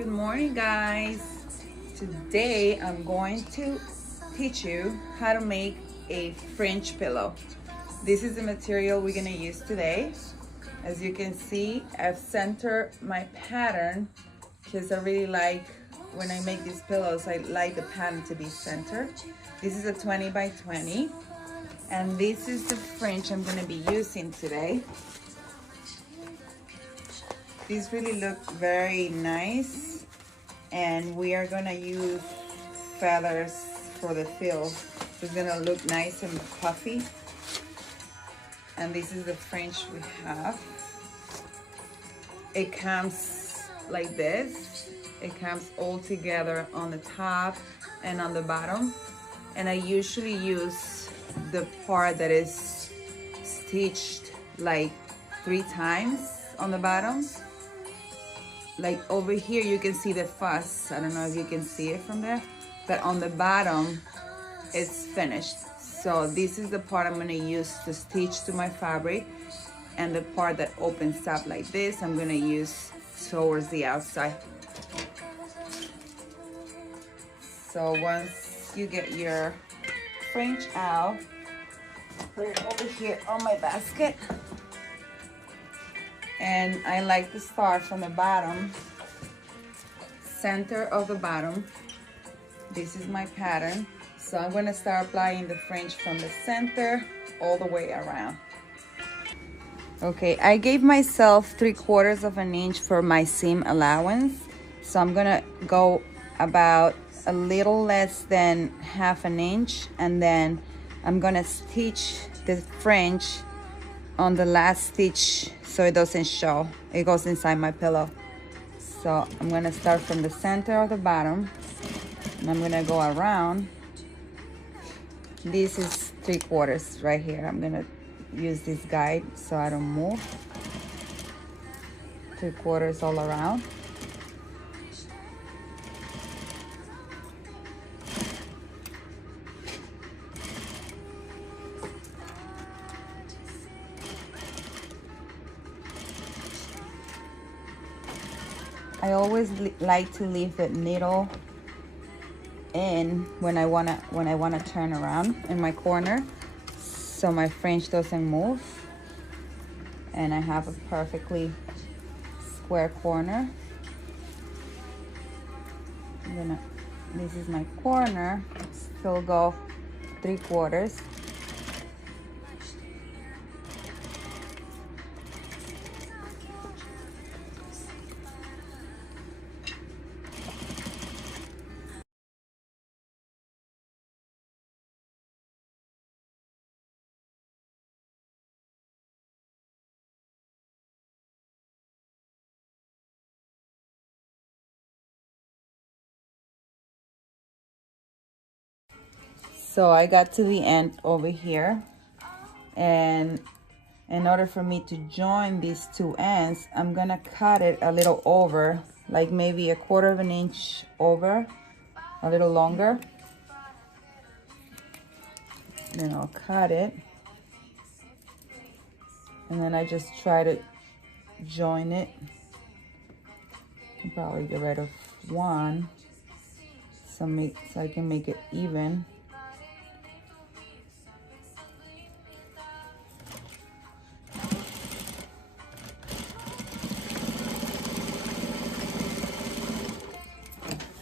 Good morning, guys. Today I'm going to teach you how to make a fringe pillow. This is the material we're gonna use today. As you can see, I've centered my pattern because I really like when I make these pillows, I like the pattern to be centered. This is a 20 by 20, and this is the fringe I'm gonna be using today. These really look very nice, and we are gonna use feathers for the fill. It's gonna look nice and puffy. And this is the fringe we have. It comes like this. It comes all together on the top and on the bottom. And I usually use the part that is stitched like 3 times on the bottom. Like over here, you can see the fuss. I don't know if you can see it from there, but on the bottom, it's finished. So this is the part I'm gonna use to stitch to my fabric, and the part that opens up like this, I'm gonna use towards the outside. So once you get your fringe out, put it over here on my basket. And I like to start from the bottom, center of the bottom. This is my pattern. So I'm gonna start applying the fringe from the center all the way around. Okay, I gave myself 3/4 of an inch for my seam allowance. So I'm gonna go about a little less than 1/2 inch, and then I'm gonna stitch the fringe on the last stitch so it doesn't show. It goes inside my pillow. So I'm gonna start from the center of the bottom, and I'm gonna go around. This is 3/4 right here. I'm gonna use this guide so I don't move. 3/4 all around. I always like to leave the needle in when I wanna turn around in my corner, so my fringe doesn't move, and I have a perfectly square corner. This is my corner. Still go 3/4. So I got to the end over here, and in order for me to join these 2 ends, I'm gonna cut it a little over, like maybe 1/4 inch over, a little longer. Then I'll cut it, and then I just try to join it. I'll probably get rid of 1 so I can make it even.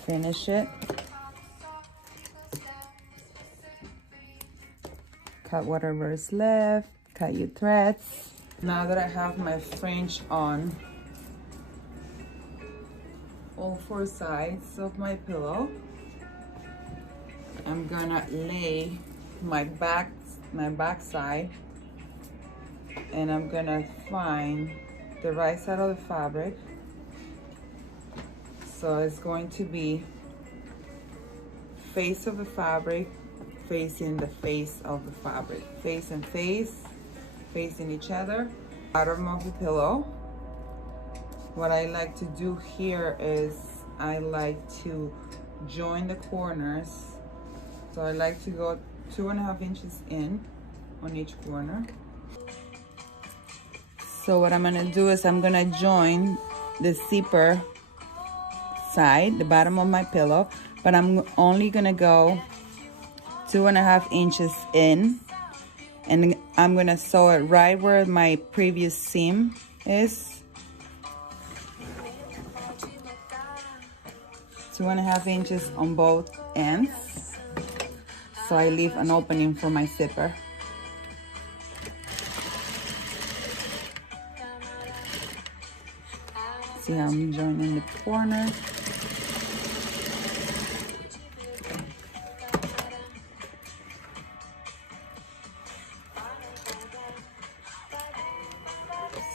Finish it. Cut whatever is left, cut your threads. Now that I have my fringe on all 4 sides of my pillow, I'm gonna lay my back side, and I'm gonna find the right side of the fabric. So it's going to be face of the fabric facing the face of the fabric, face and face, facing each other. Bottom of the pillow. What I like to do here is I like to join the corners. So I like to go 2.5 inches in on each corner. So what I'm gonna do is I'm gonna join the zipper side, the bottom of my pillow, but I'm only gonna go 2.5 inches in, and I'm gonna sew it right where my previous seam is. 2.5 inches on both ends, so I leave an opening for my zipper. See how I'm joining the corner.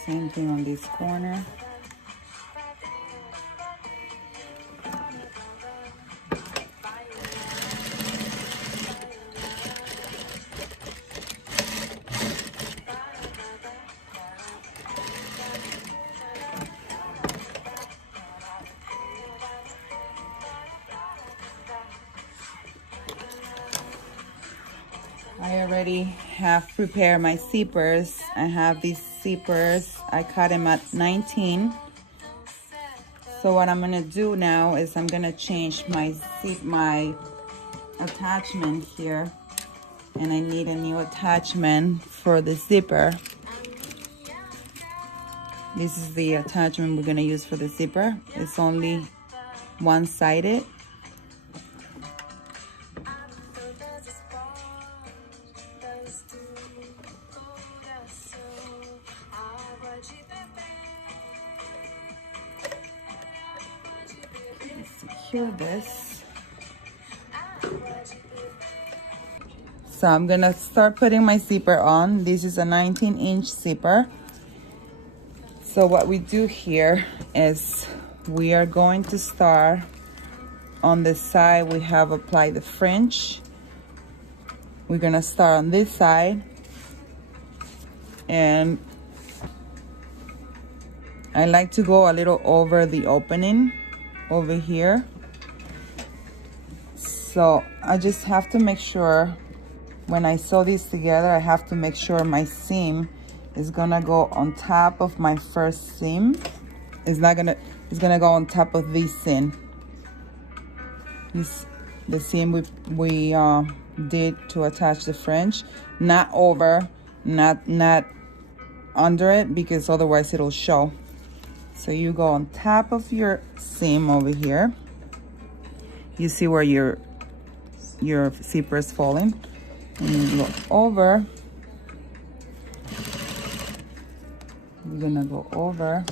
Same thing on this corner. I already have prepared my zippers. I have these zippers. I cut them at 19. So what I'm gonna do now is I'm gonna change my attachment here, and I need a new attachment for the zipper. This is the attachment we're gonna use for the zipper. It's only one-sided. Secure this. So I'm gonna start putting my zipper on. This is a 19-inch zipper. So what we do here is we are going to start on the side we have applied the fringe. We're gonna start on this side, and I like to go a little over the opening over here. So I just have to make sure when I sew these together, I have to make sure my seam is gonna go on top of my first seam. It's gonna go on top of this seam. The seam we did to attach the fringe, not over, not under it, because otherwise it'll show. So you go on top of your seam over here. You see where your zipper is falling, and you go over. You're gonna go over.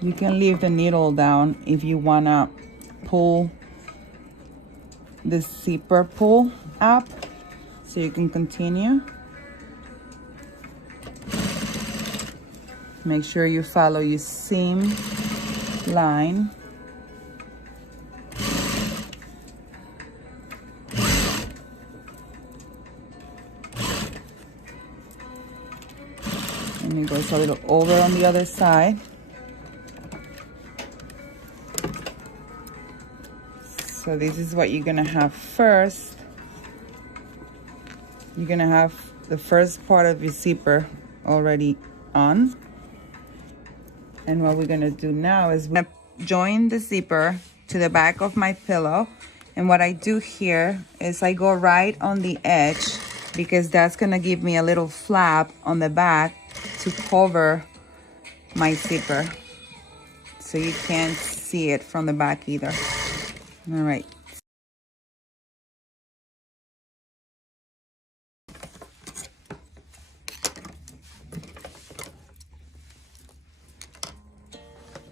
You can leave the needle down if you wanna pull the zipper pull up, so you can continue. Make sure you follow your seam line. And it goes a little over on the other side. So this is what you're gonna have first. You're gonna have the first part of your zipper already on. And what we're gonna do now is we're gonna join the zipper to the back of my pillow. And what I do here is I go right on the edge, because that's gonna give me a little flap on the back to cover my zipper, so you can't see it from the back either. All right.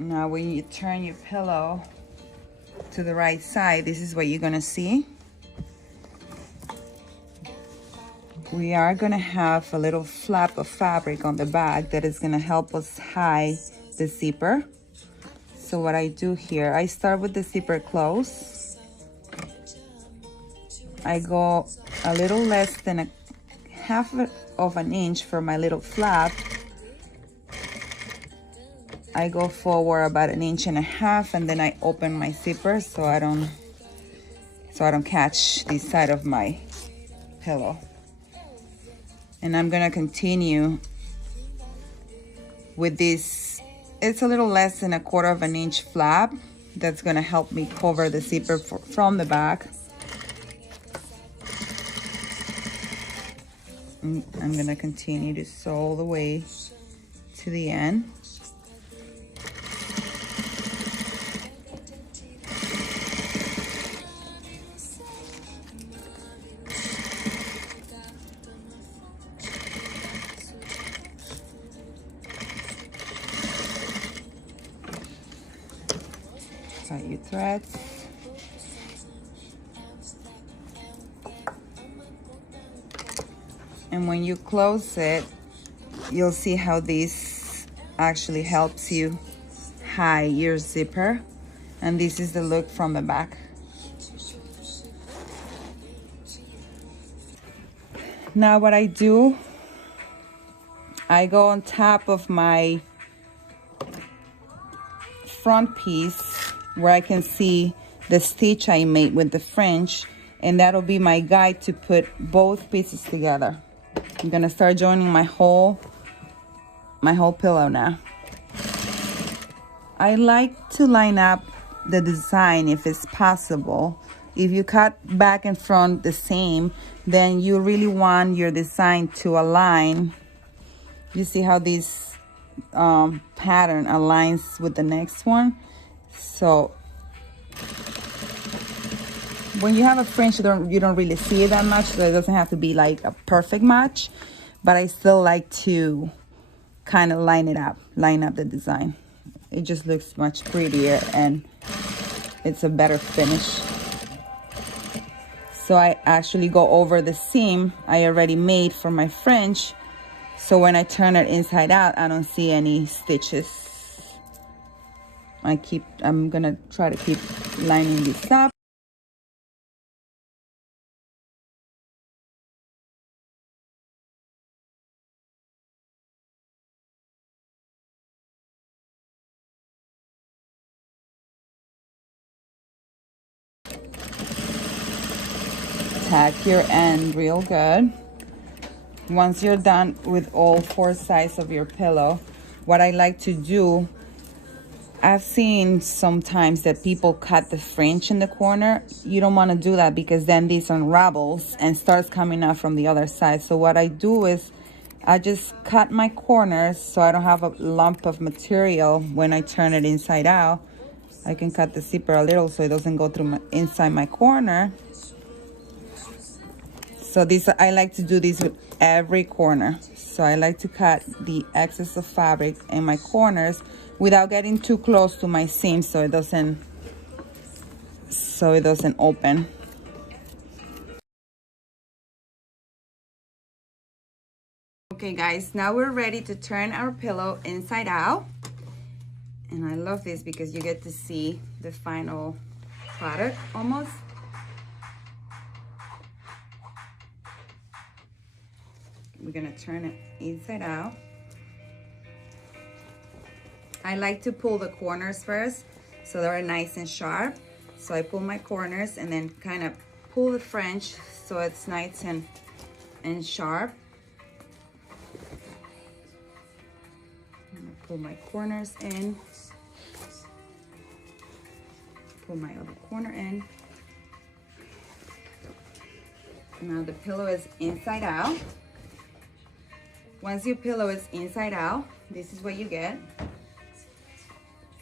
Now when you turn your pillow to the right side, this is what you're gonna see. We are gonna have a little flap of fabric on the back that is gonna help us hide the zipper. So what I do here, I start with the zipper close. I go a little less than a half of an inch for my little flap. I go forward about 1.5 inches, and then I open my zipper so I don't catch the side of my pillow. And I'm gonna continue with this. It's a little less than 1/4 inch flap that's gonna help me cover the zipper from the back. And I'm gonna continue to sew all the way to the end. Tie your threads. And when you close it, you'll see how this actually helps you hide your zipper. And this is the look from the back. Now what I do, I go on top of my front piece where I can see the stitch I made with the fringe, and that'll be my guide to put both pieces together. I'm gonna start joining my whole pillow now. I like to line up the design if it's possible. If you cut back and front the same, then you really want your design to align. You see how this pattern aligns with the next one? So when you have a fringe, you don't really see it that much, so it doesn't have to be like a perfect match, but I still like to kind of line up the design. It just looks much prettier and it's a better finish. So I actually go over the seam I already made for my fringe, so when I turn it inside out, I don't see any stitches. I'm gonna try to keep lining this up. Tack your end real good. Once you're done with all 4 sides of your pillow, what I like to do, I've seen sometimes that people cut the fringe in the corner. You don't want to do that because then this unravels and starts coming out from the other side. So what I do is I just cut my corners so I don't have a lump of material when I turn it inside out. I can cut the zipper a little so it doesn't go through inside my corner. So I like to do this with every corner. So I like to cut the excess of fabric in my corners without getting too close to my seam so it doesn't open. Okay guys, now we're ready to turn our pillow inside out. And I love this because you get to see the final product almost. We're gonna turn it inside out. I like to pull the corners first so they're nice and sharp. So I pull my corners and then kind of pull the fringe so it's nice and sharp. I'm gonna pull my corners in. Pull my other corner in. Now the pillow is inside out. Once your pillow is inside out, this is what you get.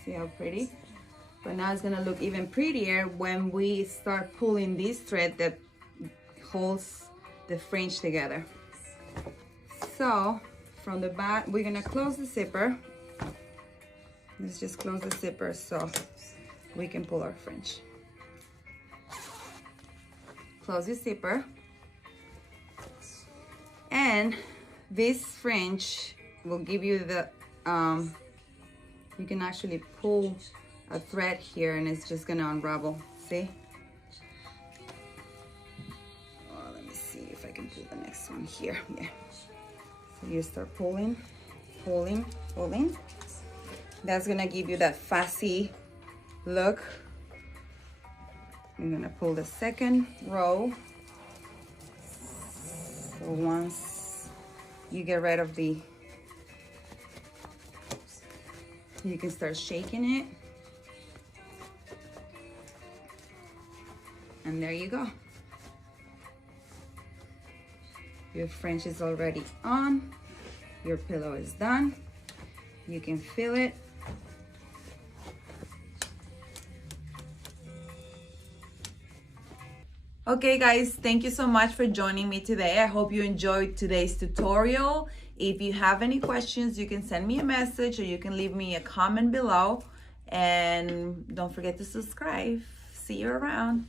See how pretty? But now it's gonna look even prettier when we start pulling this thread that holds the fringe together. So from the back, we're gonna close the zipper. Let's just close the zipper so we can pull our fringe. Close your zipper. And this fringe will give you the, you can actually pull a thread here and it's just gonna unravel, see? Oh, let me see if I can pull the next one here, yeah. So you start pulling, pulling, pulling. That's gonna give you that fussy look. I'm gonna pull the second row. So once you get rid of the, you can start shaking it. And there you go. Your fringe is already on. Your pillow is done. You can feel it. Okay guys, thank you so much for joining me today. I hope you enjoyed today's tutorial. If you have any questions, you can send me a message or you can leave me a comment below. And don't forget to subscribe. See you around.